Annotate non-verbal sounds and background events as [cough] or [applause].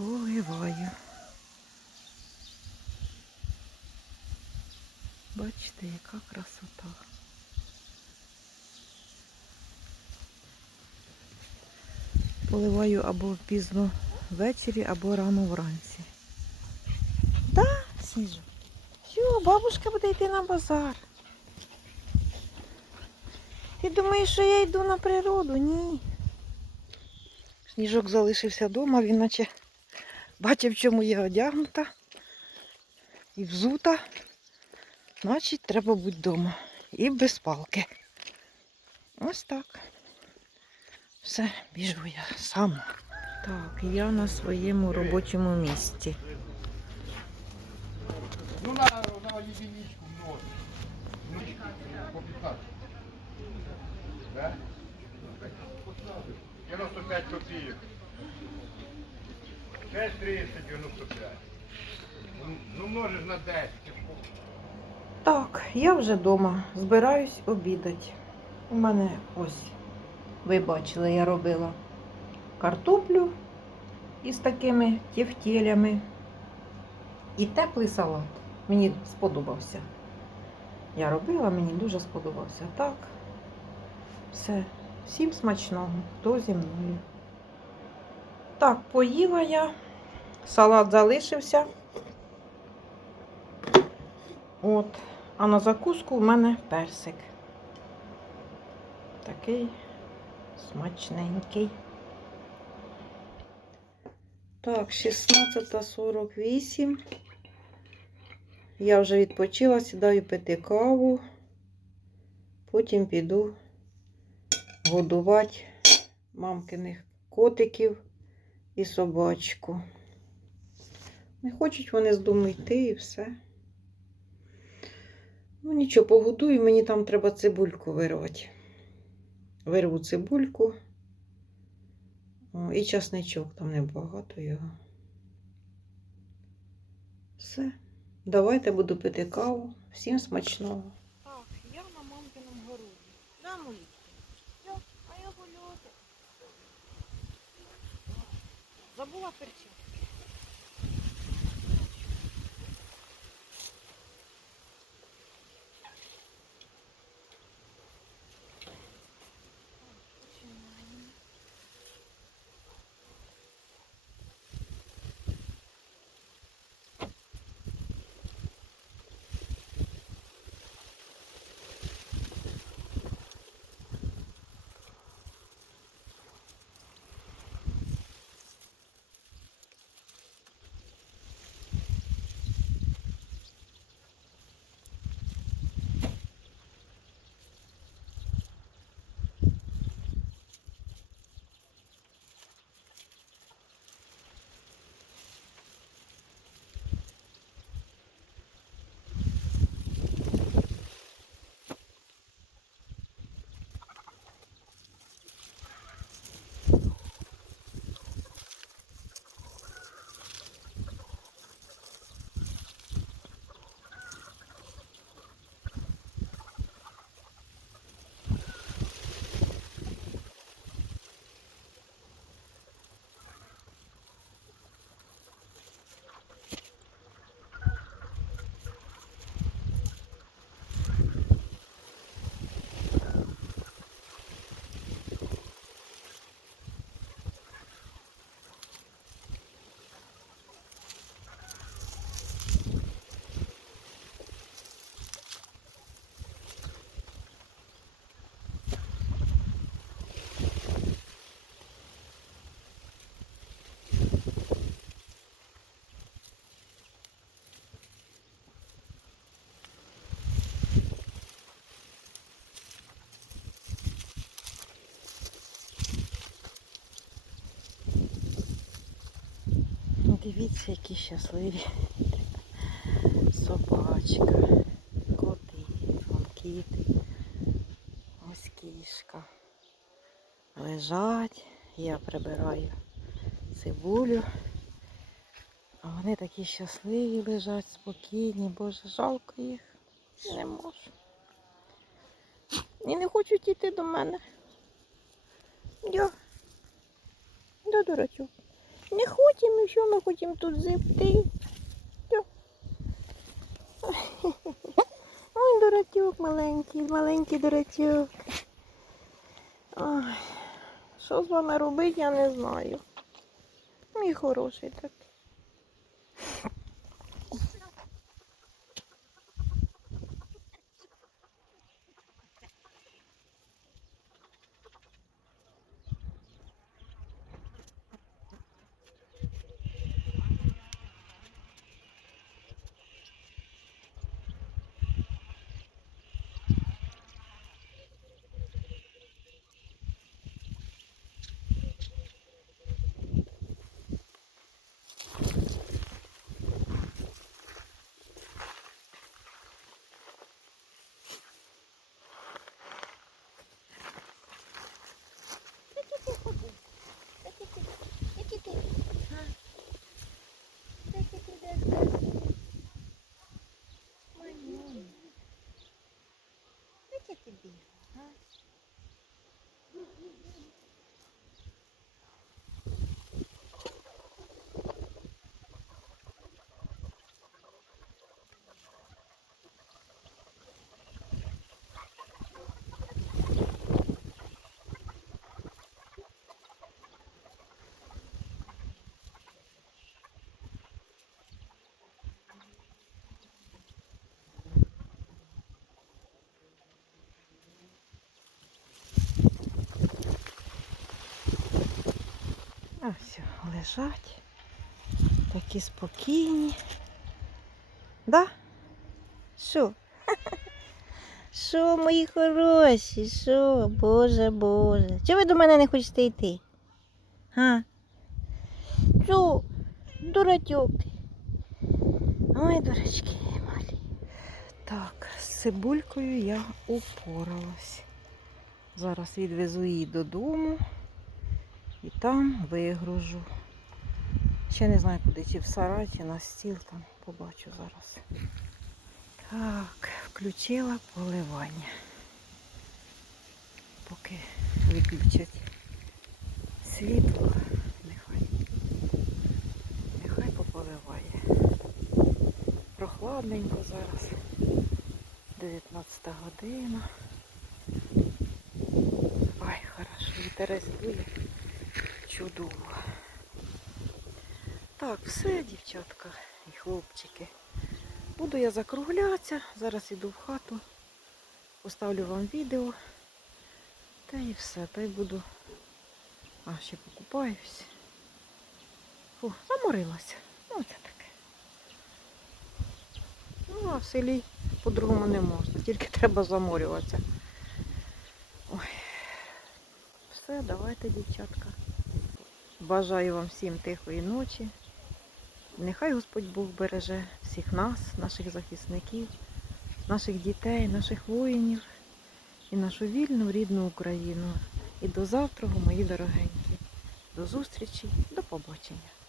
поливаю. Бачите, яка красота. Поливаю або пізно ввечері, або рано вранці. Да, Сніжа? Все, бабушка буде йти на базар. Ти думаєш, що я йду на природу? Ні. Сніжок залишився вдома, він наче бачив, в чому я одягнута і взута. Значить, треба бути вдома. І без палки. Ось так. Все, біжу я сама. Так, я на своєму робочому місці. Ну на, на единичку множить. Ну, по 15. Да? 95 копеек. 6 30, 95. Ну, Ну множиш на 10. Так, я вже вдома. Збираюсь обідати. У мене ось, ви бачили, я робила картоплю із такими тефтелями. І теплий салат. Мені сподобався. Я робила, мені дуже сподобався. Так. Все. Всім смачного. Хто зі мною. Так, поїла я. Салат залишився. От. А на закуску в мене персик. Такий смачненький. Так, 16.48. Я вже відпочила, сідаю пити каву. Потім піду годувати мамкиних котиків і собачку. Не хочуть вони з дому йти і все. Ну, нічого, погодую, мені там треба цибульку вирвати. Вирву цибульку. І часничок, там небагато його. Все. Давайте буду пити каву. Всім смачного. Так, я на мамкиному городі. Да, Молітки? А я гуляти. Забула перчатки. Дивіться, які щасливі. Собачка, коти, вон кіти, ось кішка. Лежать, я прибираю цибулю. А вони такі щасливі лежать, спокійні, боже, жалко їх. Не можу. І не хочуть йти до мене. Я. Да, дурачок. Не хочемо, і що ми хочемо тут зипти? [laughs] Ой, дурачок маленький, маленький дурачок. Ой, що з вами робити, я не знаю. Мій хороший такий. А все, лежать. Такі спокійні. Да? Що? [laughs] Що, мої хороші? Що? Боже, Боже. Чого ви до мене не хочете йти? Га? Що? Дурачок. Ой, дурачки малі. Так, з цибулькою я упоралась. Зараз відвезу її додому і там вигружу. Ще не знаю куди, чи в сарай, чи на стіл там побачу зараз. Так, включила поливання. Поки виключать світло, нехай. Нехай пополиває. Прохладненько зараз. 19 година. Ой, хорошо, вітерець дує. Чудово. Так, все, дівчатка і хлопчики. Буду я закруглятися. Зараз іду в хату. Поставлю вам відео. Та і все. Та й буду. А, ще покупаюсь. Фу, заморилася. Ну, це таке. Ну, а в селі по-другому не можна. Тільки треба заморюватися. Ой. Все, давайте, дівчатка. Бажаю вам всім тихої ночі. Нехай Господь Бог береже всіх нас, наших захисників, наших дітей, наших воїнів і нашу вільну рідну Україну. І до завтра, мої дорогенькі. До зустрічі, до побачення.